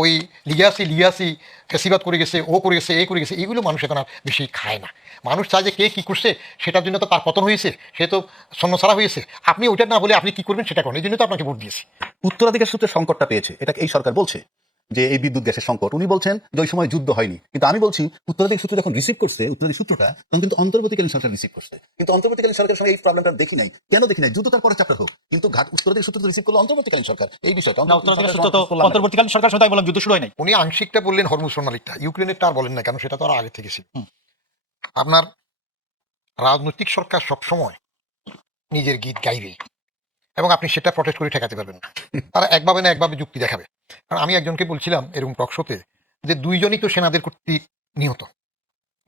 ওই লিয়াসি ফেসিবাদ করে গেছে, ও করে গেছে, এই করে গেছে, এইগুলো মানুষ এখন আর বেশি খায় না। মানুষ চায় যে কে কী করছে সেটার জন্য তো তার পতন হয়েছে, সে তো ছন্নছাড়া হয়েছে। আপনি ওইটা না বলে আপনি কী করবেন সেটা করেন, এই জন্য তো আপনাকে ভোট দিয়েছি। উত্তরাধিকার সূত্রে সংকটটা পেয়েছে, এটা এই সরকার বলছে যে এই বিদ্যুৎ গ্যাসের সংকট। উনি বলছেন যে ওই সময় যুদ্ধ হয়নি, কিন্তু আমি বলছি উত্তরাধিকার সূত্র যখন রিসিভ করছে, উত্তরাধিকার সূত্রটা তখন কিন্তু অন্তর্বর্তীকালীন সরকার রিসিভ করছে, কিন্তু অন্তর্বর্তীকালীন সরকারের সঙ্গে এই প্রবলেমটা দেখি নাই। কেন দেখি নাই? যুদ্ধ তার পরে চ্যাপ্টার হোক, কিন্তু উত্তরাধিকার সূত্র রিসিভ করলো অন্তর্বর্তীকালীন সরকার। এই বিষয়টা অন্তর্বর্তীকালীন সরকার সদাই বললাম যুদ্ধ শুরু হয় নাই। উনি আংশিকটা বললেন, হরমুজ প্রণালীটা, ইউক্রেনেরটা আর বলেন না কেন, সেটা তো আর আগে থেকে ছিল। আপনার রাজনৈতিক সরকার সবসময় নিজের গীত গাইবে এবং আপনি সেটা প্রটেস্ট করে ঠেকাতে পারবেন না। তারা একভাবে না একভাবে যুক্তি দেখাবে। কারণ আমি একজনকে বলছিলাম এরকম টকশোতে যে দুইজনই তো সেনাদের কর্তৃক নিহত,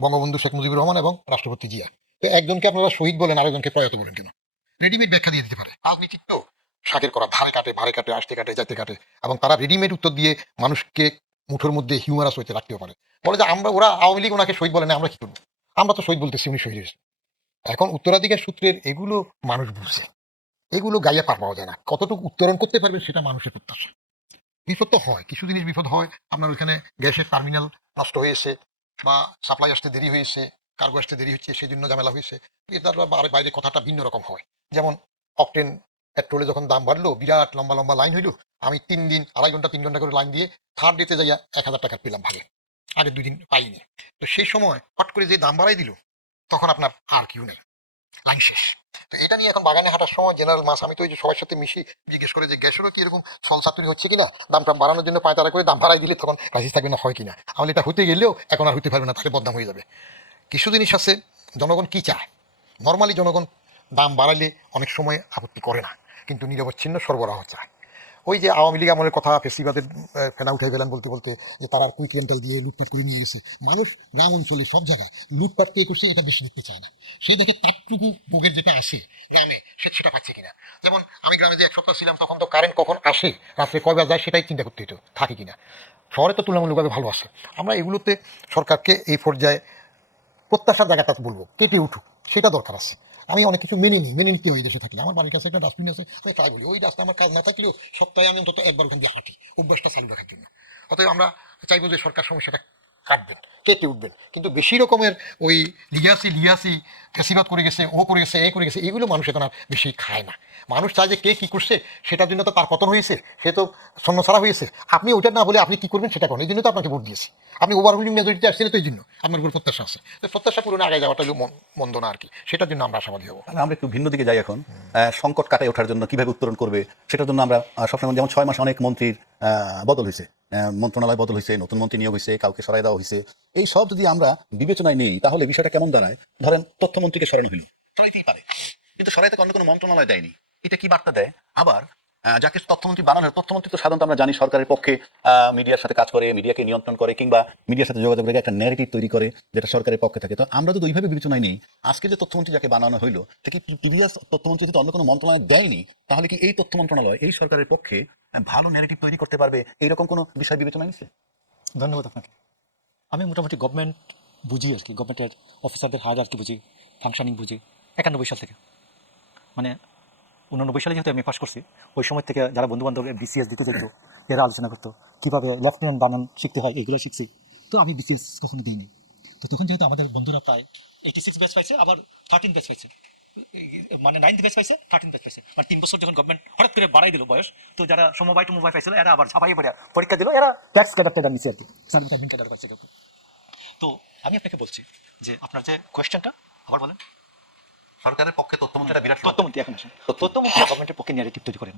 বঙ্গবন্ধু শেখ মুজিবুর রহমান এবং রাষ্ট্রপতি জিয়া। তো একজনকে আপনারা শহীদ বলেন, আরেকজনকে প্রয়াত বলেন কেন? রেডিমেড ব্যাখ্যা দিয়ে দিতে পারে। রাজনীতিক তো শাকের করা ভারে কাটে আসতে কাটে যাইতে কাটে, এবং তারা রেডিমেড উত্তর দিয়ে মানুষকে মুঠোর মধ্যে হিউমারাস হইতে রাখতেও পারে। বলে যে ওরা আওয়ামী লীগ ওনাকে শহীদ বলে না, আমরা কি করবো? আমরা তো শহীদ বলতেছি, উনি শহীদ হয়েছে। এখন উত্তরাধিকার সূত্রের এগুলো মানুষ বুঝছে, এগুলো গাইয়া পার পাওয়া যায় না। কতটুকু উত্তরণ করতে পারবেন সেটা মানুষের প্রত্যাশা। বিপদ তো হয়, কিছু জিনিস বিপদ হয়। আপনার ওইখানে গ্যাসের টার্মিনাল নষ্ট হয়েছে, বা সাপ্লাই আসতে দেরি হয়েছে, কার্গো আসতে দেরি হচ্ছে, সেই জন্য ঝামেলা হয়েছে। এটার বাইরে কথাটা ভিন্ন রকম হয়। যেমন অকটেন পেট্রোলে যখন দাম বাড়লো, বিরাট লম্বা লম্বা লাইন হইলো। আমি 3 দিন, 2.5 ঘন্টা 3 ঘন্টা করে লাইন দিয়ে থার্ড ডেতে যাইয়া 1000 টাকা পেলাম ভাগে, আগে 2 দিন পাইনি। তো সেই সময় হট করে যে দাম বাড়াই দিল, তখন আপনার আর কেউ নেই, লাইন শেষ। তো এটা নিয়ে এখন বাগানে হাঁটার সময় জেনারেল মাস, আমি তো ওই যে সবার সাথে মিশি, জিজ্ঞেস করে যে গ্যাসেরও কি এরকম ছলচাতুরি হচ্ছে কিনা, দামটা বাড়ানোর জন্য পায়তারা করে দাম বাড়াই দিলে তখন ক্রাইসিস থাকবে না, হয় কিনা। আমাদের এটা হতে গেলেও এখন আর হতে পারবে না, তাহলে বদনাম হয়ে যাবে। কিছু জিনিস আছে জনগণ কি চায়। নর্মালি জনগণ দাম বাড়ালে অনেক সময় আপত্তি করে না, কিন্তু নিরবচ্ছিন্ন সরবরাহ চায়। ওই যে আওয়ামী লীগ আমলের কথা, ফেসিবাদের ফেনা উঠে গেলেন বলতে বলতে, যে তারা কুইক রেন্টাল দিয়ে লুটপাট করে নিয়ে গেছে। মানুষ গ্রাম অঞ্চলে সব জায়গায় লুটপাট কে করছে এটা বেশি দেখতে চায় না, সে দেখে তারটুকু ভোগের যেটা আসে গ্রামে, সেটা পাচ্ছে কিনা। যেমন আমি গ্রামে যে 1 সপ্তাহ ছিলাম, তখন তো কারেন্ট কখন আসে, রাত্রে কয়বার যায়, সেটাই চিন্তা করতে হতো, থাকে কিনা। শহরে তো তুলনামূলকভাবে ভালো আছে। আমরা এগুলোতে সরকারকে এই পর্যায়ে প্রত্যাশার জায়গাটা বলবো কেটে উঠুক, সেটা দরকার আছে। আমি অনেক কিছু মেনে নিতে হয় দেশে থাকলে। আমার বাড়ির কাছে একটা ডাস্টবিন আছে, আমি ট্রাই বলি, ওই রাস্তা আমার কাজ না থাকলেও সপ্তাহে আমি অন্তত একবার ওখান দিয়ে হাঁটি, অভ্যাসটা চালু রাখার জন্য। অতএব আমরা চাইবো যে সরকার সমস্যাটা কাটবেন, কেটে উঠবেন, কিন্তু বেশি রকমের ওই লিয়াসি ফেসিবাদ করে গেছে, ও করে গেছে, এ করে গেছে, এইগুলো মানুষ এখন আর বেশি খায় না। মানুষ চায় যে কে কী করছে সেটার জন্য তো তার পতন হয়েছে, সে তো ছন্নছাড়া হয়েছে। আপনি ওইটা না বলে আপনি কী করবেন সেটা করেন, এই জন্য তো আপনাকে ভোট দিয়েছি। আপনি ওভারহুলিং মেজরিটি আসছেন, তো এই জন্য আপনার উপর প্রত্যাশা আছে। তো প্রত্যাশা পূরণে আগে যাওয়াটা হলো মন্দ না আর কি, সেটার জন্য আমরা আশাবাদী হবো। তাহলে আমরা একটু ভিন্ন দিকে যাই এখন। সংকট কাটায় ওঠার জন্য কিভাবে উত্তরণ করবে সেটার জন্য আমরা সবসময়, যেমন 6 মাসে অনেক মন্ত্রীর বদল হয়েছে, মন্ত্রণালয় বদল হয়েছে, নতুন মন্ত্রী নিয়োগ হয়েছে, কাউকে সরাই দেওয়া হয়েছে। এই সব যদি আমরা বিবেচনায় নেই, তাহলে বিষয়টা কেমন দাঁড়ায়? ধরেন তথ্যমন্ত্রীকে সরানো হইল, সরাইতেই পারে, কিন্তু সরাইতে অন্য কোনো মন্ত্রণালয় দেয়নি। এটা কি বার্তা দেয়? আবার যাকে তথ্যমন্ত্রী বানানো হয়, তথ্যমন্ত্রী তো সাধারণত আমরা জানি সরকারের পক্ষে মিডিয়ার সাথে কাজ করে, মিডিয়াকে নিয়ন্ত্রণ করে, কিংবা মিডিয়ার সাথে যোগাযোগ রেখে একটা ন্যারেটিভ তৈরি করে, যেটা সরকারের পক্ষে থাকে। তো আমরা যদি ওইভাবে বিবেচনায় নেই, আজকে যে তথ্যমন্ত্রী যাকে বানানো হইলো, কি প্রিভিয়াস তথ্যমন্ত্রী যদি অন্য কোনো মন্ত্রণালয় দেয়নি, তাহলে কি এই তথ্য মন্ত্রণালয় এই সরকারের পক্ষে ভালো ন্যারেটিভ তৈরি করতে পারবে? এইরকম কোনো বিষয় বিবেচনায় নিচ্ছে? ধন্যবাদ আপনাকে। আমি মোটামুটি গভর্নমেন্ট বুঝি আর কি, গভর্নমেন্টের অফিসারদের হায়ারার্কি বুঝি, ফাংশনিং বুঝি 91 সাল থেকে। মানে 89 সালে যেহেতু আমি পাস করছি, ওই সময় থেকে যারা বন্ধুবান্ধব বিসিএস দিতে যেত, এরা আলোচনা করতো কীভাবে লেফটেন্যান্ট বানান শিখতে হয়, এগুলো শিখছি। তো আমি বিসিএস কখনো দিইনি। তো তখন যেহেতু আমাদের বন্ধুরা প্রায় 86 ব্যাচ পাইছে, আবার 13 ব্যাচ পাইছে, মানে 9th ব্যাচ পাইছে, 13 ব্যাচ পাইছে, মানে 3 বছর যখন গভর্নমেন্ট হঠাৎ করে বাড়াই দিল বয়স, তো যারা সমবায় টুমবাই পাইছিল এরা আবার ঝাপাই পড়ে পরীক্ষা দিল, এরা ট্যাক্স ক্যাডার টেডার নিচ্ছে আর কি, সার্ভিস অ্যাডমিন ক্যাডার পাইছে কেউ। তো আমি আপনাকে বলছি যে আপনার যে কোয়েশ্চেনটা আবার বলেন। সরকারের পক্ষে তথ্যমন্ত্রীরা বিরাট তথ্যমন্ত্রী এখন আসেন, তথ্যমন্ত্রীরা গভর্নমেন্টের পক্ষে ন্যারেটিভ তৈরি করেন।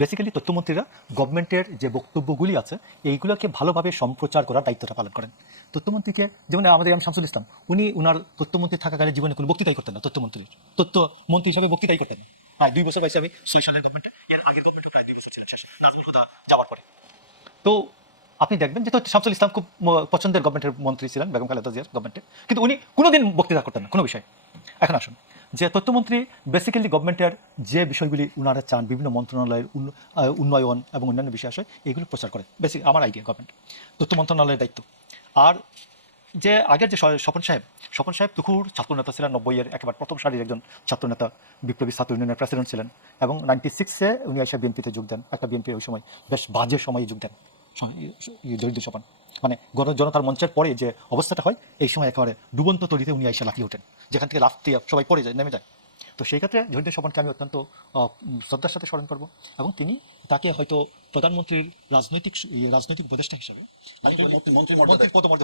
বেসিক্যালি তথ্যমন্ত্রীরা গভর্নমেন্টের যে বক্তব্যগুলি আছে এইগুলোকে ভালোভাবে সম্প্রচার করার দায়িত্বটা পালন করেন। তথ্যমন্ত্রীকে যেমন আমাদের শামসুল ইসলাম, উনি ওনার তথ্যমন্ত্রী থাকাকালীন জীবনে কোনো বক্তৃতাই করতেন না। তথ্যমন্ত্রী হিসাবে বক্তৃতাই করতেন না। হ্যাঁ, 2 বছর পাইছে আমি 6 সালের গভর্নমেন্টে, এর আগের গভর্নমেন্টে প্রায় 2 বছর ছিলেন শেষ, নাজমুল হুদা যাওয়ার পরে। তো আপনি দেখবেন যে শামসুল ইসলাম খুব পছন্দের গভর্নমেন্টের মন্ত্রী ছিলেন বেগম খালেদা জিয়ার গভর্নমেন্টে, কিন্তু উনি কোনোদিন বক্তৃতা করতেন না কোনো বিষয়ে। এখন আসুন, যে তথ্যমন্ত্রী বেসিক্যালি গভর্নমেন্টের যে বিষয়গুলি উনারা চান, বিভিন্ন মন্ত্রণালয়ের উন্নয়ন এবং অন্যান্য বিষয় আসে, এইগুলো প্রচার করে। বেসিক আমার আইডিয়া গভর্নমেন্ট তথ্য মন্ত্রণালয়ের দায়িত্ব। আর যে আগের যে স্বপন সাহেব তুখুর ছাত্রনেতা ছিলেন, 90-এর একেবারে প্রথম সারির একজন ছাত্রনেতা, বিপ্লবী ছাত্র ইউনিয়নের প্রেসিডেন্ট ছিলেন, এবং 96-এ উনি এসে বিএনপিতে যোগ দেন। একটা বিএনপি ওই সময় বেশ বাজে সময়ে যোগ দেন, জহিরুদ্দিন স্বপন, মানে জনতার মঞ্চের পরে যে অবস্থাটা হয়, এই সময় একেবারে ডুবন্ত তলিতে উনি আইসা লাফিয়ে ওঠেন, যেখান থেকে লাফ দিয়ে সবাই পড়ে যায়, নেমে যায়। তো সেই ক্ষেত্রে জহিরুদ্দিন স্বপনকে আমি অত্যন্ত শ্রদ্ধার সাথে স্মরণ করবো, এবং তাকে হয়তো প্রধানমন্ত্রীর রাজনৈতিক উপদেষ্টা হিসাবে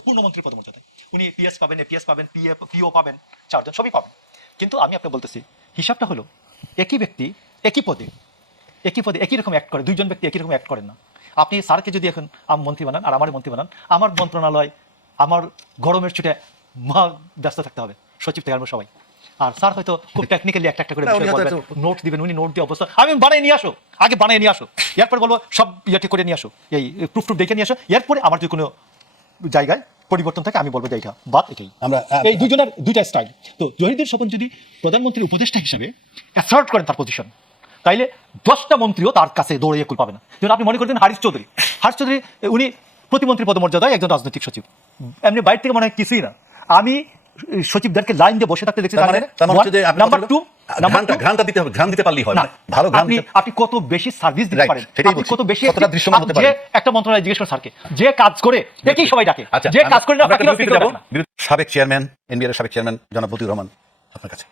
পূর্ণমন্ত্রীর পদমর্যাদায় উনি পিএস পাবেন, এপিএস পাবেন, পিও পাবেন, 4 জন সবই পাবেন। কিন্তু আমি আপনাকে বলতেছি, হিসাবটা হলো একই ব্যক্তি একই পদে একই রকম অ্যাক্ট করে, 2 জন ব্যক্তি একই রকম অ্যাক্ট করেন না। আপনি স্যারকে যদি এখন মন্ত্রী বানান আর আমার মন্ত্রী বানান, আমার মন্ত্রণালয় আমার গরমের ছুটে মহা ব্যস্ত থাকতে হবে, সচিব থেকে আরো সবাই। আর স্যার হয়তো খুব টেকনিক্যালি একটা করে নোট দিবেন, উনি নোট দিয়ে অবস্থা আমি বানিয়ে নিয়ে আসো, আগে বানিয়ে নিয়ে আসো, এরপর বলবো সব ইয়েটি করে নিয়ে আসো, এই প্রুফ দেখে নিয়ে আসো, এরপরে আমার যদি কোনো জায়গায় পরিবর্তন থাকে আমি বলবো যে এইটা বাদ, এটাই। আমরা এই দুজনের দুইটা স্টাইল। তো জহিরুদ্দিন স্বপন যদি প্রধানমন্ত্রীর উপদেষ্টা হিসাবে অ্যাসার্ট করেন তার পজিশন, তাইলে 10টা মন্ত্রীও তার কাছে দৌড়িয়ে কুল পাবে না। যেমন আপনি মনে করতেন হারিশ চৌধুরী উনি প্রতিমন্ত্রী পদমর্যাদায় একজন রাজনৈতিক সচিব, এমনি বাইরে থেকে মনে হয় কিছুই না। আমি সচিবদেরকে লাইন দিয়ে বসে থাকতে দেখছি। নাম্বার 2, ঘ্রাণটা দিতে হবে, ঘ্রাণ দিতে পারলেই হয় না, ভালো ঘ্রাণ আপনি কত বেশি সার্ভিস দিতে পারেন, আপনি কত বেশি কতটা দৃশ্যমান হতে পারে। যে একটা মন্ত্রণালয় জিজ্ঞেস করে স্যারকে, যে কাজ করে একই সবাই ডাকে, যে কাজ করে না আপনাকে সাবেক চেয়ারম্যান, এনবিআর এর সাবেক চেয়ারম্যান জনাব মতিউর রহমান, আপনার কাছে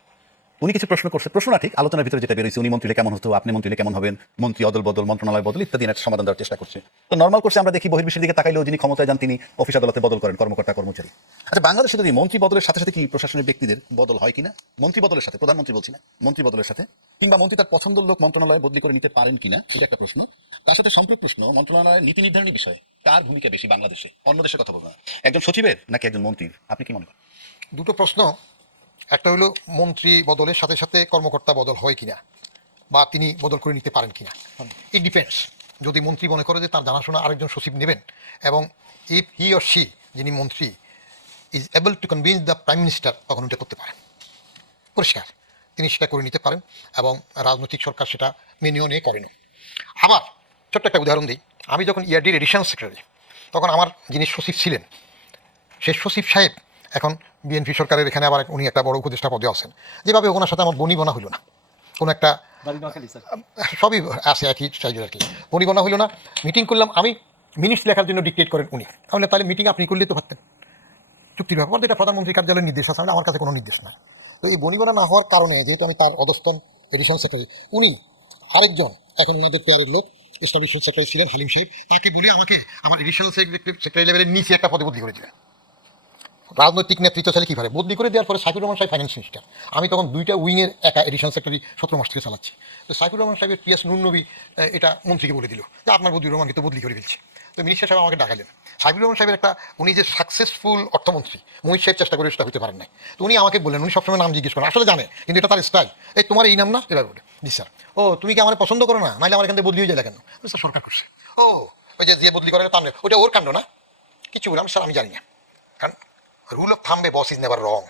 উনি কিছু প্রশ্ন করছে, প্রশ্ন না ঠিক, আলোচনার ভিতরে যেটা বেরোচ্ছে, উনি মন্ত্রী হলে কেমন হতো, আপনি মন্ত্রী হলে কেমন হবেন, মন্ত্রী অদল বদল, মন্ত্রণালয় বদল ইত্যাদি একটা সমাধান দেওয়ার চেষ্টা করছে। তো নর্মাল করছে, আমরা দেখি বহির্বিশ্বের দিকে তাকাইলেও যিনি ক্ষমতায় যান তিনি অফিস আদালতে বদল করেন কর্মকর্তা কর্মচারী। আচ্ছা, বাংলাদেশে যদি মন্ত্রী বদলের সাথে সাথে কি প্রশাসনের ব্যক্তিদের বদল হয় কিনা, মন্ত্রী বদলের সাথে, প্রধানমন্ত্রী বলছি না, মন্ত্রী বদলের সাথে, কিংবা মন্ত্রী তার পছন্দের লোক মন্ত্রণালয়ে বদলি করে নিতে পারেন কিনা, এটা একটা প্রশ্ন। তার সাথে সম্পৃক্ত প্রশ্ন, মন্ত্রণালয়ের নীতি নির্ধারণী বিষয়ে কার ভূমিকা বেশি বাংলাদেশে, অন্য দেশের কথা বলবো না, একজন সচিবের নাকি একজন মন্ত্রীর, আপনি কি মনে করেন? দুটো প্রশ্ন। একটা হলো মন্ত্রী বদলের সাথে সাথে কর্মকর্তা বদল হয় কিনা বা তিনি বদল করে নিতে পারেন কিনা, ইট ডিপেন্ডস। যদি মন্ত্রী মনে করে যে তার জানাশোনা আরেকজন সচিব নেবেন, এবং ইফ হি অর শি, যিনি মন্ত্রী, is able to convince the prime minister, তখন ওটা করতে পারেন, পরিষ্কার তিনি সেটা করে নিতে পারেন, এবং রাজনৈতিক সরকার সেটা মেনেও নিয়ে করেন। আবার ছোট্ট একটা উদাহরণ দিই, আমি যখন ইয়ারডির এডিশনাল সেক্রেটারি, তখন আমার যিনি সচিব ছিলেন, সেই সচিব সাহেব এখন বিএনপি সরকারের এখানে আবার উনি একটা বড় উপদেষ্টা পদে আছেন। যেভাবে ওনার সাথে আমার বনিবনা হইল না, কোনো একটা সবই আছে একই সাইজের আর কি, বনিবনা হইল না। মিটিং করলাম, আমি মিনিটস লেখার জন্য ডিক্টেট করেন উনি, তাহলে তাহলে মিটিং আপনি করলে তো পারতেন, চুক্তির ব্যাপার এটা প্রধানমন্ত্রী কার্যালয়ের নির্দেশ আছে, আমার কাছে কোনো নির্দেশ না। তো এই বনিবনা না হওয়ার কারণে, যেহেতু আমি তার অধস্তন এডিশনাল সেক্রেটারি, উনি আরেকজন এখন ওনাদের পেয়ারের লোক এস্টাবলিশমেন্ট সেক্রেটারি ছিলেন হালিম সাহেব, তাকে বলে আমাকে আমার এডিশনাল সেক্রেটারি লেভেলের নিচে একটা পদে বদলি করে দিলেন। রাজনৈতিক নেতৃত্ব চাইলে কীভাবে বদলি করে দেওয়ার পরে সাইফুর রহমান সাহেব ফাইন্যান্স মিনিস্টার, আমি তখন 2টা উইংয়ের একা এডিশনাল সেক্রেটারি 17 মাস থেকে চালাচ্ছি। তো সাইফুর রহমান সাহেবের পিএস নুন নবী এটা মন্ত্রীকে বলে দিল যে আপনার বদিউর রহমানকে তো বদলি করে ফেলছে। তো মিনিস্টার সাহেব আমাকে ডাকালেন। সাইফুর রহমান সাহেবের একটা, উনি যে সাকসেসফুল অর্থমন্ত্রী, মুহিত সাহেব চেষ্টা করে সেটা হতে পারেন নাই। তো উনি আমাকে বললেন, উনি সবসময় নাম জিজ্ঞেস করেন, আসলে জানে কিন্তু এটা তার স্টাইল, এই তোমার এই নাম না, এবার বলে জি স্যার। ও তুমি কি আমার পছন্দ করো না, নাহলে আমার এখান থেকে বদলি হয়ে যায় কেন? স্যার সরকার করছে। ও ওই যে বদলি করে তার ওটা ওর কাণ্ড না, কিছু বললাম স্যার আমি জানি না, কারণ রুল অফ থাম্বে বস ইজ নেভার রং,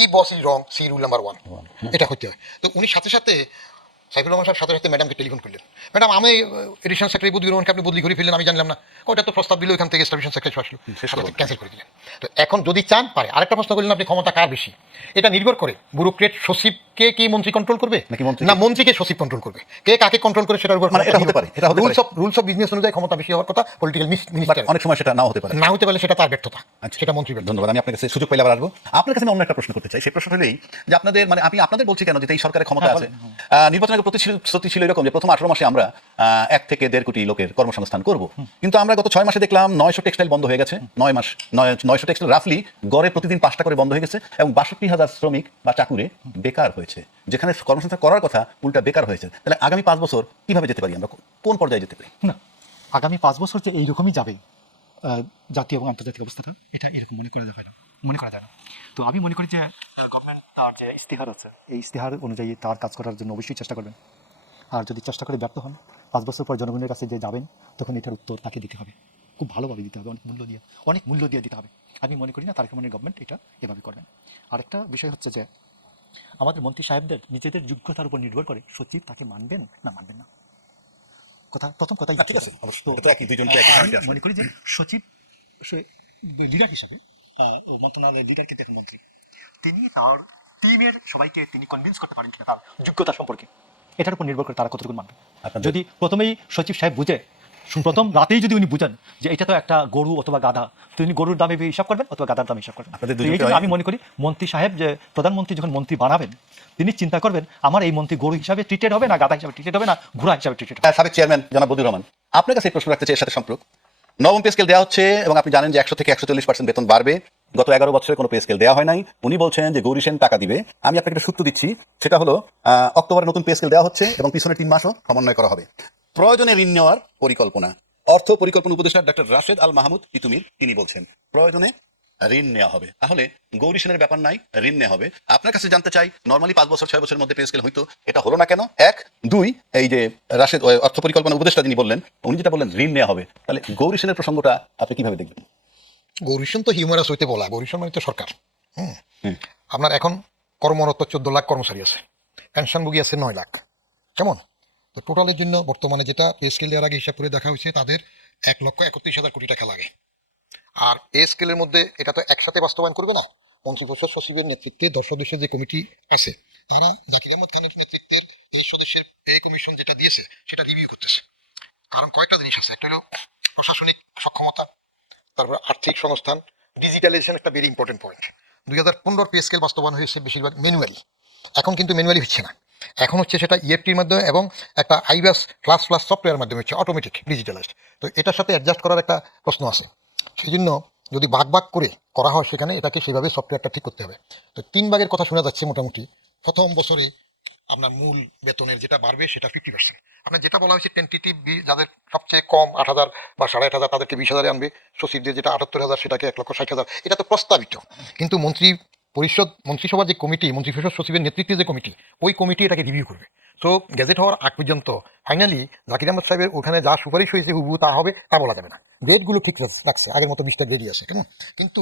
ই boss is wrong, see rule number 1, এটা হতে হয়। তো উনি সাথে সাথে সাইফুর রহমান সাহেব সাথে সাথে ম্যাডামকে টেলিফোন করলেন, ম্যাডাম আমি এডিশনাল সেক্রেটারি বদিউর রহমানকে আপনি বদলি করে ফেললেন, আমি জানলাম না। ওটা তো প্রস্তাব দিল এখান থেকে এস্টাবলিশমেন্ট সেক্রেটারি আসলো, ক্যান্সেল করে দিলেন। তো এখন যদি চান পারে। আরেকটা প্রশ্ন করলেন আপনি, ক্ষমতা কার বেশি, এটা নির্ভর করে ব্যুরোক্রেট সচিবকে কি মন্ত্রী কন্ট্রোল করবে না মন্ত্রীকে সচিব কন্ট্রোল করবে, কে কাকে কন্ট্রোল করে সেটার উপর এটা হতে পারে, রুলস অফ বিজনেস অনুযায়ী ক্ষমতা বেশি হওয়ার কথা পলিটিক্যাল মিনিস্টার, অনেক সময় সেটা নাও হতে পারে, না হতে পারলে সেটা তার ব্যর্থতা, সেটা মন্ত্রী। ধন্যবাদ। আমি আপনার কাছে সুযোগ পাইলে আবার আসবো। আপনার কাছে আমি অন্য একটা প্রশ্ন করতে চাই। সেই প্রশ্ন হলেই যে আপনাদের, মানে আমি আপনাদের বলছি কেন, যে এই সরকারের ক্ষমতা আছে, নির্বাচনের প্রতিশ্রুতি ছিল এরকম যে প্রথম 18 মাসে আমরা 1 থেকে 1.5 কোটি লোকের কর্মসংস্থান করব, কিন্তু আমরা গত 6 মাসে দেখলাম 900 টেক্সটাইল বন্ধ হয়ে গেছে। 900 টেক্সটাইল রাফলি গড়ে প্রতিদিন 5টা করে বন্ধ হয়ে গেছে, এবং 62,000 শ্রমিক বা চাকুরে বেকার হয়েছে, যেখানে কর্মসংস্থান করার কথা উল্টা বেকার হয়েছে। তাহলে আগামী 5 বছর কিভাবে যেতে পারি আমরা, কোন পর্যায়ে যেতে পারি? না, আগামী 5 বছর যে এইরকমই যাবে, জাতীয় এবং আন্তর্জাতিক অবস্থাটা, এটা এরকম মনে করা যায় না। তো আমি মনে করি যে গভর্নমেন্ট তার যে ইস্তেহার আছে, এই ইস্তেহার অনুযায়ী তার কাজ করার জন্য অবশ্যই চেষ্টা করবেন। আর যদি চেষ্টা করে ব্যর্থ হন, 5 বছর পর জনগণের কাছে যে যাবেন, তখন এটার উত্তর তাকে দিতে হবে, খুব ভালোভাবে দিতে হবে, অনেক মূল্য দিয়ে দিতে হবে। আমি মনে করি না তারেক রহমানের গভর্নমেন্ট এটা এভাবে করবেন। আরেকটা বিষয় হচ্ছে যে আমাদের মন্ত্রী সাহেবদের নিজেদের যোগ্যতার উপর নির্ভর করে সচিব তাকে মানবেন না মানবেন না। প্রথম কথাই ঠিক আছে, এটা একই, দুইজনকে একই পয়েন্টে আছে। মনে করি যে সচিব লিডার হিসাবে মন্ত্রণালয়ের লিডারকে দেখেন মন্ত্রী, তিনি তার টিমের সবাইকে তিনি কনভিন্স করতে পারেন কিনা তার যোগ্যতা সম্পর্কে, এটার উপর নির্ভর করে তারা কতটুকু মানবে। যদি প্রথমেই সচিব সাহেব বুঝে প্রথম রাতেই যদি উনি বুঝেন যে এটা তো একটা গরু অথবা গাধা, তো উনি গরুর দামে হিসাব করবেন অথবা গাধার দামে হিসাব করবেন। আপনাদের তো দুজনকে এই জন্য হয়- আমি মনে করি মন্ত্রী সাহেব যে প্রধানমন্ত্রী যখন মন্ত্রী বানাবেন, তিনি চিন্তা করবেন আমার এই মন্ত্রী গরু হিসাবে ট্রিটেড হবে না গাধা হিসাবে ট্রিটেড হবে না ঘোড়া হিসাবে ট্রিটেড হবে। সাবেক চেয়ারম্যান জনাব বদিউর রহমান, আপনার কাছে এই প্রশ্ন রাখতে চাই এর সাথে সম্পর্ক। নবম পে স্কেল দেওয়া হচ্ছে এবং আপনি জানেন যে 100 থেকে 140% বেতন বাড়বে। গত 11 বছরে কোনো পে স্কেল দেওয়া হয় নাই। উনি বলছেন যে গৌরী সেন টাকা দিবে। আমি আপনাকে একটা সূত্র দিচ্ছি, সেটা হলো অক্টোবরে নতুন পে স্কেল দেওয়া হচ্ছে এবং পিছনে 3 মাসও সমন্বয় করা হবে। প্রয়োজনে ঋণ নেওয়ার পরিকল্পনা। অর্থ পরিকল্পনা উপদেষ্টা ডক্টর রাশেদ আল মাহমুদ তিতুমির তিনি বলছেন প্রয়োজনে ঋণ নেওয়া হবে। তাহলে গৌরী সেনের ব্যাপার নাই, ঋণ নেওয়া হবে। আপনার কাছে জানতে চাই, নর্মালি 5 বছর 6 বছরের মধ্যে পে স্কেল হইতো, এটা হলো না কেন? 1 2 এই যে রাশেদ অর্থ পরিকল্পনা উপদেষ্টা যিনি বললেন, উনি যেটা বললেন ঋণ নেওয়া হবে, তাহলে গৌরী সেনের প্রসঙ্গটা আপনি কিভাবে দেখবেন? গৌরীশন তো হিউমারাস হইতে বলা, গৌরীশন মানে তো সরকার। আপনার এখন কর্মরত 14 লাখ কর্মচারী আছে, পেনশনভোগী আছে 9 লাখ, কেমন? তো টোটালের জন্য বর্তমানে যেটা পে স্কেল দেওয়ার আগে হিসাব করে দেখা হয়েছে তাদের 1,31,000 কোটি টাকা লাগে। আর পে স্কেলের মধ্যে এটা তো একসাথে বাস্তবায়ন করবে না, মন্ত্রিপরিষদ সচিবের নেতৃত্বে 10 সদস্যের যে কমিটি আছে তারা জাকির আহমদ খানের নেতৃত্বের এই সদস্যের এই কমিশন যেটা দিয়েছে সেটা রিভিউ করতেছে। কারণ কয়েকটা জিনিস আছে, একটা হলো প্রশাসনিক সক্ষমতা, তারপর আর্থিক সংস্থান, ডিজিটালাইজেশন একটা very important point. 2015 pay scale বাস্তবায়ন হয়েছে বেশিরভাগ ম্যানুয়ালি, এখন কিন্তু ম্যানুয়ালি হচ্ছে না, এখন হচ্ছে সেটা ইএফটির মাধ্যমে এবং একটা আইবাস প্লাস প্লাস সফটওয়্যার মাধ্যমে হচ্ছে, অটোমেটিক ডিজিটালাইজড। তো এটার সাথে অ্যাডজাস্ট করার একটা প্রশ্ন আছে, সেই জন্য যদি ভাগ ভাগ করে করা হয় সেখানে এটাকে সেভাবে সফটওয়্যারটা ঠিক করতে হবে। তো 3 ভাগের কথা শোনা যাচ্ছে মোটামুটি। প্রথম বছরে আপনার মূল বেতনের যেটা বাড়বে সেটা 50%। আপনার যেটা বলা হয়েছে টেন্টেটিভ, যাদের সবচেয়ে কম 8,000 বা 8,500 তাদেরকে 20,000 আনবে, সচিবদের যেটা 78,000 সেটাকে 1,60,000, এটা তো প্রস্তাবিত। কিন্তু মন্ত্রিসভার যে কমিটি, মন্ত্রিপরিষদ সচিবের নেতৃত্বে যে কমিটি, ওই কমিটি এটাকে রিভিউ করবে। সো গেজেট হওয়ার আগ পর্যন্ত ফাইনালি জাকির আহমদ সাহেবের ওখানে যা সুপারিশ হয়েছে হুবহু তা হবে তা বলা যাবে না। গ্রেডগুলো ঠিক রাখছে, আগের মতো 20টা গ্রেডই আছে, কেন? কিন্তু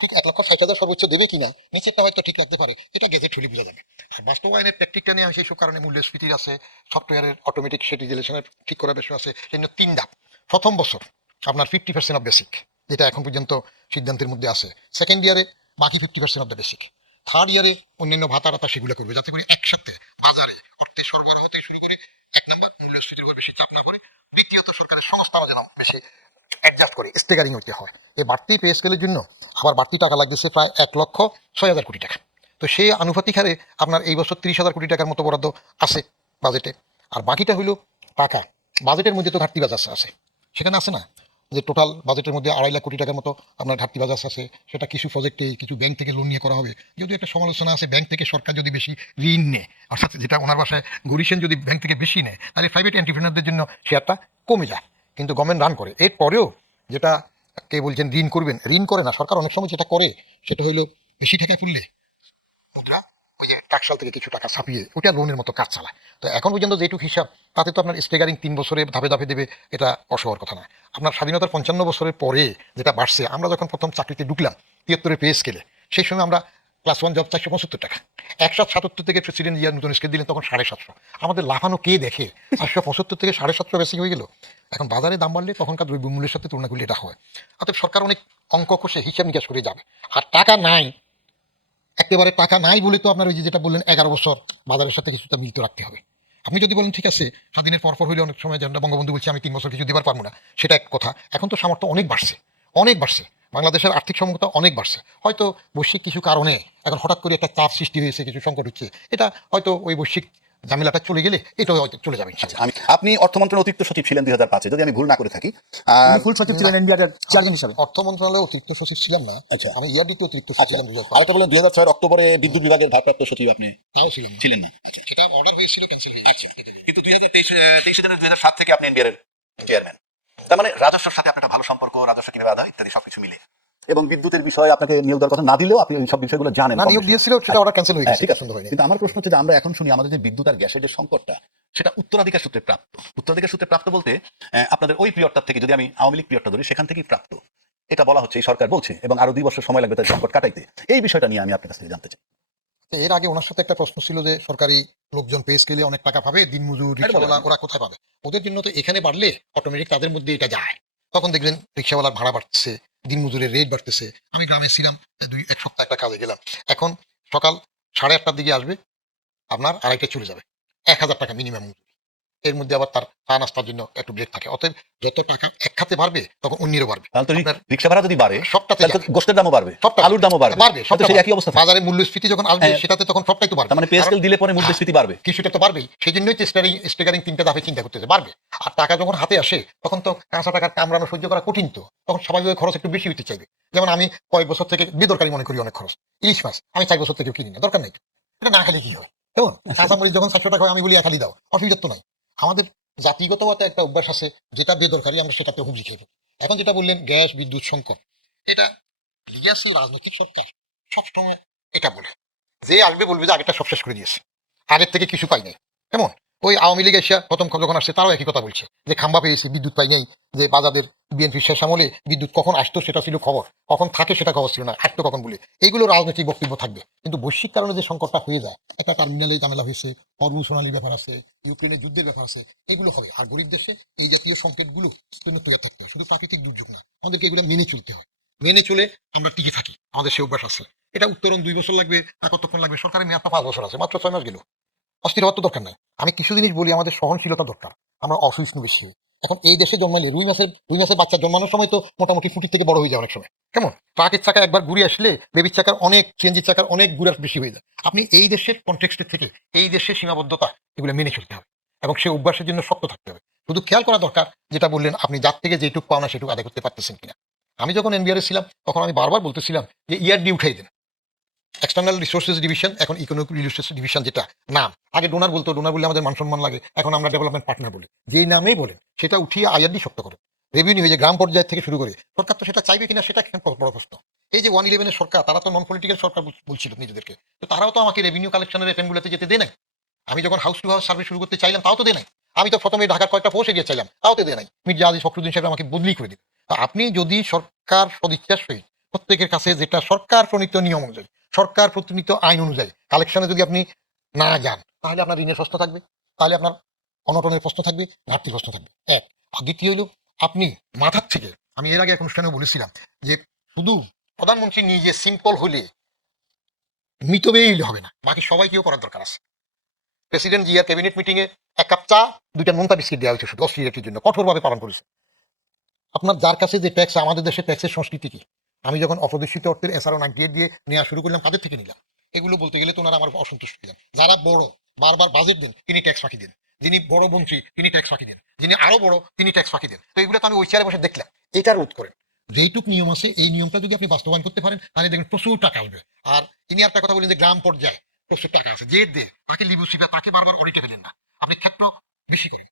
ঠিক 1,60,000 সর্বোচ্চ দেবে কিনা, নিচেরটা হয়তো ঠিক রাখতে পারে, এটা গেজেট হলে বোঝা যাবে। আর বাস্তবায়নের প্র্যাকটিকটা নিয়ে আমি সেই সব কারণে মূল্যস্ফীতির আছে, সফটওয়্যারের অটোমেটিক সেটিজেশনের ঠিক করার বিষয় আছে, সেই জন্য 3 ধাপ। প্রথম বছর আপনার 50% অফ বেসিক, যেটা এখন পর্যন্ত সিদ্ধান্তের মধ্যে আছে। সেকেন্ড ইয়ারে বাকি 50% অফ দ্য বেসিক। থার্ড ইয়ারে অন্যান্য ভাতা রাতা সেগুলো করবে, যাতে করে একসাথে বাজারে অর্থের সরবরাহ থেকে শুরু করে 1 নম্বর মূল্যস্ফীতির উপর বেশি চাপ না পড়ে, দ্বিতীয়ত সরকারের সংস্থাও যেন বেশি অ্যাডজাস্ট করে স্টেগারিং হইতে হয়। এই বাড়তি পে স্কেলের জন্য আবার বাড়তি টাকা লাগতেছে প্রায় 1,06,000 কোটি টাকা। তো সেই আনুপাতিক হারে আপনার এই বছর 30,000 কোটি টাকার মতো বরাদ্দ আছে বাজেটে। আর বাকিটা হইল টাকা, বাজেটের মধ্যে তো ঘাটতি বাজার আছে, সেখানে আছে না যে টোটাল বাজেটের মধ্যে 2.5 লাখ কোটি টাকার মতো আপনার ঘাটতি বাজার আছে, সেটা কিছু প্রজেক্টে কিছু ব্যাংক থেকে লোন নিয়ে করা হবে। যদিও একটা সমালোচনা আছে, ব্যাংক থেকে সরকার যদি বেশি ঋণ নেয়, অর্থাৎ যেটা ওনার বাসায় গরিসেন যদি ব্যাংক থেকে বেশি নেয়, তাহলে প্রাইভেট এন্টারপ্রেনারদের জন্য শেয়ারটা কমে যায়, কিন্তু গভর্নমেন্ট রান করে। এরপরেও যেটা কে বলছেন ঋণ করবেন, ঋণ করে না সরকার, অনেক সময় যেটা করে সেটা হইলো বেশি টাকায় পড়লে মুদ্রা ওই যে টাকশাল থেকে কিছু টাকা ছাপিয়ে ওটা লোনের মতো কাজ চালায়। তো এখন পর্যন্ত যেটুকু হিসাব, তাতে তো আপনার স্টেগারিং 3 বছরে ধাপে ধাপে দেবে, এটা অসহর কথা না। আপনার স্বাধীনতার 55 বছরের পরে যেটা বাড়ছে, আমরা যখন প্রথম চাকরিতে ঢুকলাম 73 পে স্কেলে, সেই সময় আমরা ক্লাস 1 জব 475 টাকা, 177 থেকে প্রেসিডেন্ট জিয়া নতুন স্কেল দিলেন তখন 750। আমাদের লাফানো কে দেখে, 475 থেকে 750 বেশি হয়ে গেল। এখন বাজারে দাম বাড়লে তখনকার দ্রব্যমূল্যের সাথে তুলনা করলে এটা হয়। অতএব সরকার অনেক অঙ্ক কষে হিসাব নিকাশ করে যাবে। আর টাকা নাই, একেবারে টাকা নাই বলে তো আপনার ওই যে যেটা বললেন 11 বছর বাজারের সাথে কিছুটা মিলিত রাখতে হবে। আপনি যদি বলেন ঠিক আছে স্বাধীনের পরপর হইলে অনেক সময় যেটা বঙ্গবন্ধু বলছি আমি 3 বছর কিছু দেবার পারবো না, সেটা এক কথা। এখন তো সামর্থ্য অনেক বাড়ছে, অনেক বাড়ছে, বাংলাদেশের আর্থিক সক্ষমতা অনেক বাড়ছে। হয়তো বৈশ্বিক কিছু কারণে এখন হঠাৎ করে একটা চাপ সৃষ্টি হয়েছে, কিছু সংকট হচ্ছে, এটা হয়তো ওই বৈশ্বিক ঝামেলাটা চলে গেলে এটাও হয়তো চলে যাবে ইনশাআল্লাহ। আপনি অর্থ মন্ত্রণালয়ের অতিরিক্ত সচিব ছিলেন 2005-এ, যদি আমি ভুল না করে থাকি। আর ফুল সচিব ছিলেন এনবিআর চেয়ারম্যান হিসাবে। অর্থ মন্ত্রণালয়ে অতিরিক্ত সচিব ছিলাম না, আচ্ছা। আমি ইয়ারডিতে অতিরিক্ত সচিব ছিলাম 2005। আরেকটা বলেন 2006 অক্টোবরে বিদ্যুৎ বিভাগের ভারপ্রাপ্ত সচিব আপনি তাও ছিলাম না। ছিলেন না। এটা অর্ডার হয়েছিল, ক্যান্সেল হয়েছে। আচ্ছা, কিন্তু 2023 জানুয়ারি 2007 থেকে আপনি এনবিআর এর চেয়ারম্যান। তার মানে রাজস্বের সাথে আপনার একটা ভালো সম্পর্ক, রাজস্ব কিভাবে আদায় ইত্যাদি সবকিছু মিলে। এবং বিদ্যুতের বিষয়ে আপনাকে নিয়োগ দেওয়ার কথা না দিলেও আপনি এই সব বিষয়গুলো জানেন। না, নিয়োগ দিয়েছিল, সেটা অর্ডার ক্যান্সেল হয়ে হ্যাঁ, গেছে, ঠিক আছে। পছন্দ হয়নি। কিন্তু আমার প্রশ্ন হচ্ছে যে আমরা এখন শুনি আমাদের যে বিদ্যুৎ আর গ্যাসের যে সংকটটা, সেটা উত্তরাধিকার সূত্রে প্রাপ্ত। উত্তরাধিকার সূত্রে প্রাপ্ত বলতে আপনাদের ওই পিরিয়ডটা থেকে, যদি আমি আওয়ামী লীগ পিরিয়ডটা ধরি, সেখান থেকেই প্রাপ্ত, এটা বলা হচ্ছে, এই সরকার বলছে, এবং আরো 2 বছর সময় লাগবে তার সংকট কাটাইতে। এই বিষয়টা নিয়ে আমি আপনার কাছ থেকে জানতে চাই। তো এর আগে ওনার সাথে একটা প্রশ্ন ছিল যে সরকারি লোকজন পে স্কেলে অনেক টাকা পাবে, দিনমজুর রিক্সাওয়ালা ওরা কোথায় পাবে? ওদের জন্য তো এখানে বাড়লে অটোমেটিক তাদের মধ্যে এটা যায়, তখন দেখবেন রিক্সাওয়ালার ভাড়া বাড়তেছে, দিনমজুরের রেট বাড়তেছে। আমি গ্রামে ছিলাম, এক সপ্তাহ একটা কাজে গেলাম, এখন সকাল 8:30টার দিকে আসবে, আপনার 2:30টায় চলে যাবে, 1,000 টাকা মিনিমাম মজুরি। এর মধ্যে আবার তার চা নাস্তার জন্য একটু ব্রেক থাকে। অতএব যত টাকা এক খাতে বাড়বে তখন অন্যেরও বাড়বে। তাহলে তো আপনার রিক্সা ভাড়া যদি বাড়ে সবটাতে তাহলে তো যাবে। গোষ্ঠের দামও বাড়বে, সবটা আলুর দামও বাড়বে, বাড়বে, তাহলে সবটা তো সেই বাড়বে। একই অবস্থা। বাজারে মূল্যস্ফীতি যখন আসবে হ্যাঁ। সেটাতে তখন সবটাই তো বাড়বে। তার মানে পে স্কেল দিলে পরে মুদ্রাস্ফীতি বাড়বে। কিছুটা তো বাড়বেই। সেই জন্যই তো স্টেগারিং 3টা ধাপে চিন্তা করতেছে, বাড়বে। আর টাকা যখন হাতে আসে তখন তো কাঁচা টাকার কামড়ানো সহ্য করা কঠিন, তো তখন স্বাভাবিক খরচ একটু বেশি হইতে চাইবে। যেমন আমি কয়েক বছর থেকে বেদরকারি মনে করি অনেক খরচ। ইলিশ মাছ আমি 4 বছর থেকে কিনি না, দরকার নাই তো। এটা না খালি কি হয়? কেমন কাঁচামরিচ যখন 700 টাকা হয় আমি বলি খালি দাও, অসুবিধা তো নাই। আমাদের জাতিগতভাবে একটা অভ্যাস আছে, যেটা বেদরকারি আমরা সেটাতে হুমকি খাইব। এখন যেটা বললেন গ্যাস বিদ্যুৎ সংকট, এটা লিগ্যাসি রাজনৈতিক সরকার সবসময় এটা বলে, যে আসবে বলবে যে আগেরটা সব শেষ করে দিয়েছে, আগের থেকে কিছু পাই নাই। কেমন ওই আওয়ামী লীগ এসে প্রথম যখন আসছে তারাও একই কথা বলছে যে খাম্বা পেয়েছি, বিদ্যুৎ পাই নাই, যে বাজাদের বিএনপি শেষ আমলে বিদ্যুৎ কখন আসতো সেটা ছিল খবর, কখন থাকে সেটা খবর ছিল না, আসতো কখন বলে। এইগুলো রাজনৈতিক বক্তব্য থাকবে, কিন্তু বৈশ্বিক কারণে যে সংকটটা হয়ে যায়, একটা টার্মিনালে ঝামেলা হয়েছে, হরমুজ সোনালী ব্যাপার আছে, ইউক্রেনের যুদ্ধের ব্যাপার আছে, এইগুলো হবে। আর গরিব দেশে এই জাতীয় সংকটগুলো জন্য তৈরি থাকতে হয়, শুধু প্রাকৃতিক দুর্যোগ না, আমাদেরকে এগুলো মেনে চলতে হয়। মেনে চলে আমরা টিকে থাকি, আমাদের সে অভ্যাস আছে। এটা উত্তরণ 2 বছর লাগবে, আর কতক্ষণ লাগবে? সরকারের মেয়াদ তো 5 বছর আছে, মাত্র 6 মাস গেল। অস্থির হওয়ার তো দরকার নাই। আমি কিছু জিনিস বলি, আমাদের সহনশীলতা দরকার। আমরা অসহিষ্ণু বেশি। এখন এই দেশে জন্মালে রুই মাছের বাচ্চা জন্মানোর সময় তো মোটামুটি ফুটি থেকে বড় হয়ে যায় অনেক সময়। কেমন ট্রাকের চাকা একবার ঘুরে আসলে বেবির চাকার অনেক, সিএনজির চাকার অনেক ঘুরে বেশি হয়ে যায়। আপনি এই দেশের কনটেক্সটের থেকে এই দেশের সীমাবদ্ধতা এগুলো মেনে চলতে হবে, এবং সে অভ্যাসের জন্য শক্ত থাকতে হবে। শুধু খেয়াল করা দরকার, যেটা বললেন আপনি যার থেকে যেটুকু পাও না সেটুকু আদায় করতে পারতেছেন কিনা। আমি যখন এনবিআর ছিলাম তখন আমি বারবার বলতেছিলাম যে ইয়ারডি উঠাই দেন। এক্সটার্নাল রিসোর্সেস ডিভিশন, এখন ইকোনমিক রিসোর্সেস ডিভিশন, যেটা নাম আগে ডোনার বলতো, ডোনার বলে আমাদের মান সম্মান লাগে, এখন আমরা ডেভেলপমেন্ট পার্টনার বলি। যেই নামেই বলেন সেটা উঠিয়ে আইআরডি শক্ত করে, রেভিনিউ হয়ে যে গ্রাম পর্যায় থেকে শুরু করে সরকার তো সেটা চাইবে কিনা সেটা এখন বড় প্রশ্ন। এই যে 111 সরকার, তারা তো নন পলিটিক্যাল সরকার বলছিল নিজেদেরকে, তো তারাও তো আমাকে রেভিনিউ কালেকশনের এফএমগুলোতে যেতে দেয় নাই। আমি যখন হাউস টু হাউস সার্ভে শুরু করতে চাইলাম তাও তো দেয় নাই। আমি তো প্রথমে ঢাকার কয়েকটা পৌঁছে গিয়ে চাইলাম, তাও তো দেয় নাই। মির্জা আজিজ ফখরুদ্দিন সাহেব আমাকে বদলি করে দিল। আপনি যদি সরকার সদিচ্ছার সহিত প্রত্যেকের কাছে যেটা সরকার প্রণীত নিয়ম অনুযায়ী, সরকার প্রণীত আইন অনুযায়ী কালেকশনে যদি আপনি না যান, তাহলে আপনার ঋণের প্রশ্ন থাকবে, তাহলে আপনার অনটনের প্রশ্ন থাকবে, ঘাটতির প্রশ্ন থাকবে। এক। আর দ্বিতীয় হইল, আপনি মাথার থেকে, আমি এর আগে এক অনুষ্ঠানেও বলেছিলাম যে শুধু প্রধানমন্ত্রী নিজে সিম্পল হলে মিতব্যয়ী হইলে হবে না, বাকি সবাইকেও করার দরকার আছে। প্রেসিডেন্ট জিয়ার ক্যাবিনেট মিটিং এ 1 কাপ চা 2টা নোনতা বিস্কিট দেওয়া হয়েছে শুধু অস্ট্রেলিয়াটির জন্য, কঠোরভাবে পালন করেছে। আপনার যার কাছে যে ট্যাক্স, আমাদের দেশে ট্যাক্সের সংস্কৃতি কি? আমি যখন অপ্রদর্শিত অর্থের এসআরও 98 দিয়ে নেওয়া শুরু করলাম, তাদের থেকে নিলাম। এগুলো বলতে গেলে তো ওনারা আমার অসন্তুষ্ট হয়ে যান। যারা বড়, বারবার বাজেট দেন, তিনি ট্যাক্স ফাঁকি দেন। যিনি বড় মন্ত্রী তিনি ট্যাক্স ফাঁকি দেন, যিনি আরো বড় তিনি ট্যাক্স ফাঁকি দেন। তো এগুলো তো আমি ওই চেয়ারে বসে দেখলাম। এটা রোধ করেন, যেইটুক নিয়ম আছে এই নিয়মটা যদি আপনি বাস্তবায়ন করতে পারেন, তাহলে দেখবেন প্রচুর টাকা আসবে। আর ইনি একটা কথা বলেন যে গ্রাম পর্যায়ে প্রচুর টাকা আছে, যে দে তাকে লিবুসিবা, তাকে বারবার অডিটে পেলেন না। আপনি ক্ষেত্র বেশি করেন,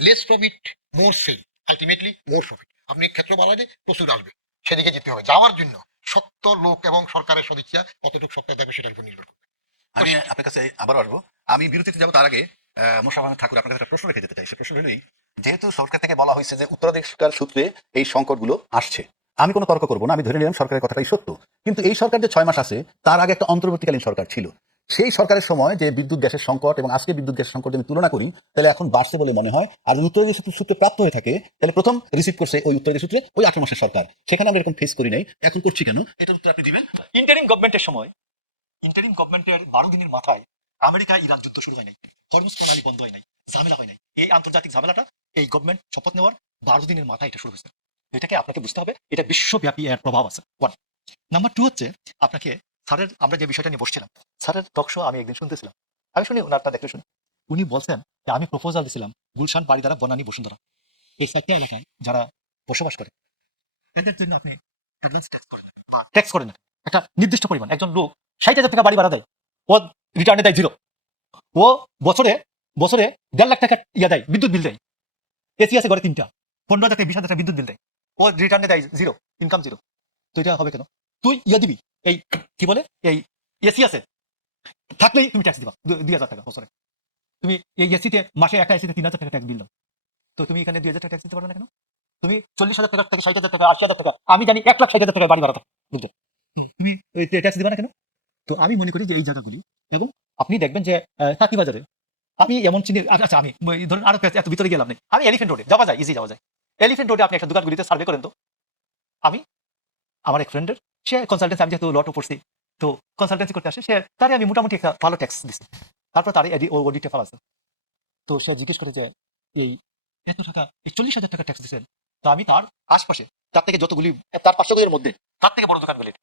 লেস প্রফিট মোর সেল, আলটিমেটলি মোর প্রফিট। আপনি ক্ষেত্র বাড়াইলে প্রচুর আসবে, সেদিকে যেতে হবে। যাওয়ার জন্য শক্ত লোক এবং সরকারের সদিচ্ছা কতটুকু সরকার দেবে সেটার উপর নির্ভর করবে। আমি আপনার কাছে আবারও আসবো। আমি বিরতিতে যাবো, তার আগে মোশাররফ আহমেদ ঠাকুর আপনার কাছে একটা প্রশ্ন রেখে যেতে চাই। সে প্রশ্ন হলেই, যেহেতু সরকার থেকে বলা হয়েছে যে উত্তরাধিকার সূত্রে এই সংকটগুলো আসছে, আমি কোনো তর্ক করবো না, আমি ধরে নিলাম সরকারের কথাটাই সত্য। কিন্তু এই সরকার যে 6 মাস আছে, তার আগে একটা অন্তর্বর্তীকালীন সরকার ছিল। সেই সরকারের সময় যে বিদ্যুৎ গ্যাসের সংকট এবং আজকে বিদ্যুৎ গ্যাসের সংকট যদি তুলনা করি, তাহলে এখন বাড়ছে বলে মনে হয়। আর যদি উত্তরাধিকার সূত্রে প্রাপ্ত হয়ে থাকে, তাহলে প্রথম রিসিভ করছে ওই উত্তরাধিকার সূত্রে ওই 18 মাসের সরকার। সেখানে আমরা এরকম ফেস করি নাই, এখন করছি কেন? এটার উত্তর আপনি দিবেন। ইন্টারিম গভর্নমেন্টের সময়, ইন্টারিম গভর্নমেন্টের 12 দিনের মাথায় আমেরিকা ইরান যুদ্ধ শুরু হয় নাই, হরমুজ প্রণালী বন্ধ হয় নাই, ঝামেলা হয় নাই। এই আন্তর্জাতিক ঝামেলাটা এই গভর্নমেন্ট শপথ নেওয়ার 12 দিনের মাথায় এটা শুরু হয়েছে। এটাকে আপনাকে বুঝতে হবে, এটা বিশ্বব্যাপী এর প্রভাব আছে। 1 নাম্বার 2 হচ্ছে, আপনাকে স্যারের, আমরা যে বিষয়টা নিয়ে বসছিলাম, স্যারের টক শো আমি একদিন শুনতেছিলাম। আমি শুনি ওনারটা দেখলে শুনি, উনি বলছেন যে আমি প্রপোজাল দিয়েছিলাম গুলশান, বাড়িধারা, বনানী, বসুন্ধরা, এই 4টা এলাকায় যারা বসবাস করে এদের জন্য আপনি অ্যাডভান্স ট্যাক্স করেন বা ট্যাক্স করেন না একটা নির্দিষ্ট পরিমাণ। একজন লোক 60,000 টাকা বাড়ি ভাড়া দেয়, ও রিটার্নে দেয় 0। ও বছরে বছরে 1.5 লাখ টাকা ইয়া দেয়, বিদ্যুৎ বিল দেয়। এসি আছে ঘরে 3টা, 15,000 থেকে 20,000 টাকা বিদ্যুৎ বিল দেয়, ও রিটার্নে দেয় 0, ইনকাম 0। তো এটা হবে কেন? তুই ইয়া দিবি, এই কি বলে, এই এসি আছে থাকলেই তুমি ট্যাক্স দিবা 2,000 টাকা বছরে। তুমি এই এসিতে মাসে একটা এসিতে 3,000 টাকা ট্যাক্স বিল দাও, তো তুমি এখানে 2,000 টাকা ট্যাক্স দিতে পারবে না কেন? তুমি 40,000 টাকা থেকে 60,000 টাকা, 80,000 টাকা, আমি জানি 1,60,000 টাকা বাড়ি ভাড়া বুঝতে, তুমি ট্যাক্স দিবা না কেন? তো আমি মনে করি যে এই জায়গাগুলি, এবং আপনি দেখবেন যে চাকরি বাজারে আমি এমন চিনি, আচ্ছা আমি ধরুন আরো এত ভিতরে গেলাম নেই, আমি এলিফেন্ট রোডে যাওয়া যায়, ইজি যাওয়া যায়। এলিফেন্ট রোডে আপনি একটা দোকানগুলিতে সার্ভে করেন তো, আমি আমার এক ফ্রেন্ডের, সে কনসালটেন্সি, আমি যেহেতু লটও পড়ছি, তো কনসালটেন্সি করতে আসে, সে তারে আমি মোটামুটি একটা ভালো ট্যাক্স দিচ্ছি। তারপর তার ও অডিটে ফেলা আছে, তো সে জিজ্ঞেস করে যে এই এত টাকা, এই 40,000 টাকা ট্যাক্স দিচ্ছেন, তো আমি তার আশপাশে তার থেকে যতগুলি, তার 500 গলির মধ্যে তার থেকে বড় দোকানগুলির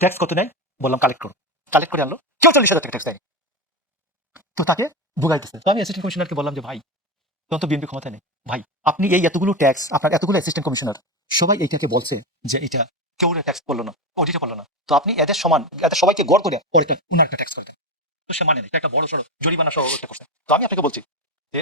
ট্যাক্স কত নেয় বললাম কালেক্ট করো, কালেক্ট করে আনলো, কেউ 40,000 টাকা ট্যাক্স দেয়নি। তো তাকে ভোগাইতেছে। তো আমি অ্যাসিস্ট্যান্ট কমিশনারকে বললাম যে ভাই, তখন তো বিএনপি ক্ষমতা নেই ভাই, আপনি এই এতগুলো ট্যাক্স, আপনার এতগুলো অ্যাসিস্ট্যান্ট কমিশনার সবাই এইটাকে বলছে যে এটা কেউ ট্যাক্স পড়লো না, অডিটে পড়লো না, তো আপনি এদের সমান, এদের সবাইকে গড় করে ওর একটা উনার একটা ট্যাক্স করে দেন। তো সে মানে না, এটা একটা বড় সড়ো জরিমানা সহ একটা করছে। তো আমি আপনাকে বলছি যে